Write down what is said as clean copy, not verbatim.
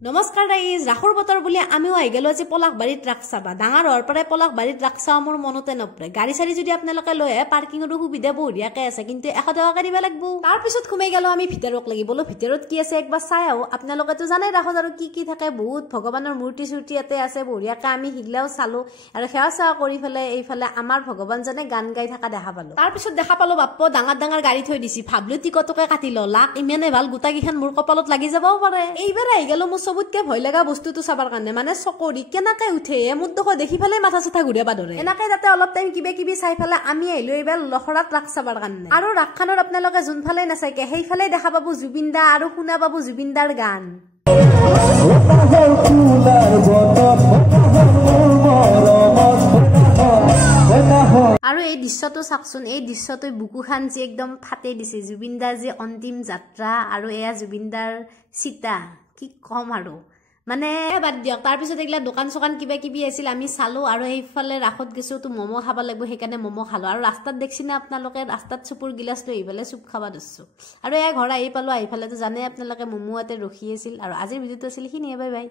নমস্কাৰ গাইজ, ৰাসৰ বতৰ বুলি আমিও আহি গেলো আজি পলাশবাৰীত ৰাস চাবা। ডাঙৰ হোৱাৰ পৰাই পলাশবাৰীত ৰাস চাব মোৰ মনতে নপৰে। গাড়ী চাৰি যদি আপোনালোকে লৈ আহে পাৰ্কিঙৰো সুবিধা বঢ়িয়াকে আছে, কিন্তু 100 টকা দিব লাগিব। তাৰপিছত সোমাই গেলো আমি ভিতৰত লাগি বলো ভিতৰত কি আছে একবাৰ চাই আহো। আপোনালোকেতো জানাই ৰাসত আৰু কি থাকে, বহুত ভগৱানৰ মূৰ্তি চূৰ্তি ইয়াতে আছে বঢ়িয়াকে। আমি সিগলাও চালো আৰু সেৱা চেৱা কৰি পেলাই এইফালে আমাৰ ভগৱানজনে গান গাই থকা দেখা পালো। তাৰপিছত দেখা পালো বাপ্পা ডাঙৰ ডাঙৰ গাড়ী থৈ দিছি, ভাবলো টিকটকে কাটি ল, লাক ইমানে ভাল গোটাকেইখন মোৰ কপালত লাগি যাবও পাৰে। এইবাৰ আহি গেলো মোৰ সবতকে ভয় লগা বস্তুটো চাবাৰ কাৰণে, মানে চকৰি কেনেকে উঠে মোৰ দেখো দেখি পেলাই মাথা চাথা ঘূৰাবা ধৰে। এনেকে তাতে অলপ টাইম কিবা কিবি চাই পেলাই আমি আহিলো এইবাৰ লখৰাত ৰাস চাবাৰ কাৰণে। আৰু ৰাসখনৰ আপোনালোকে যোনফালে নাচাইকে সেইফালে দেখা পাবো জুবিন দা আৰু শুনা পাবো জুবিন দাৰ গান। আৰু এই দৃশ্যটো চাকচোন, এই দৃশ্যটো বুকু খান যে একদম ফাটে দিছে। জুবিন দাৰ যে অন্তিম যাত্ৰা আৰু এয়া জুবিন দাৰ চিতা, কি কম আৰু মানে বাদ দিয়ক। তাৰপিছত এইগিলা দোকান চোকান কিবা কিবি আছিল আমি চালো, আৰু সেইফালে ৰাসত গেছো তো ম'ম' খাব লাগিব, সেইকাৰণে ম'ম' খালো। আৰু ৰাস্তাত দেখছি না আপোনালোকে, ৰাস্তাত চুপুৰ গিলাচ লৈ আহিফালে চুপ খাব ধৰছো। আৰু এয়া ঘৰ আহি পালো, আহি ফালেতো জানে আপোনালোকে ম'ম' ইয়াতে ৰখি আছিল। আৰু আজিৰ ভিডিঅ'টো আছিল এইখিনিয়ে, বাই বাই।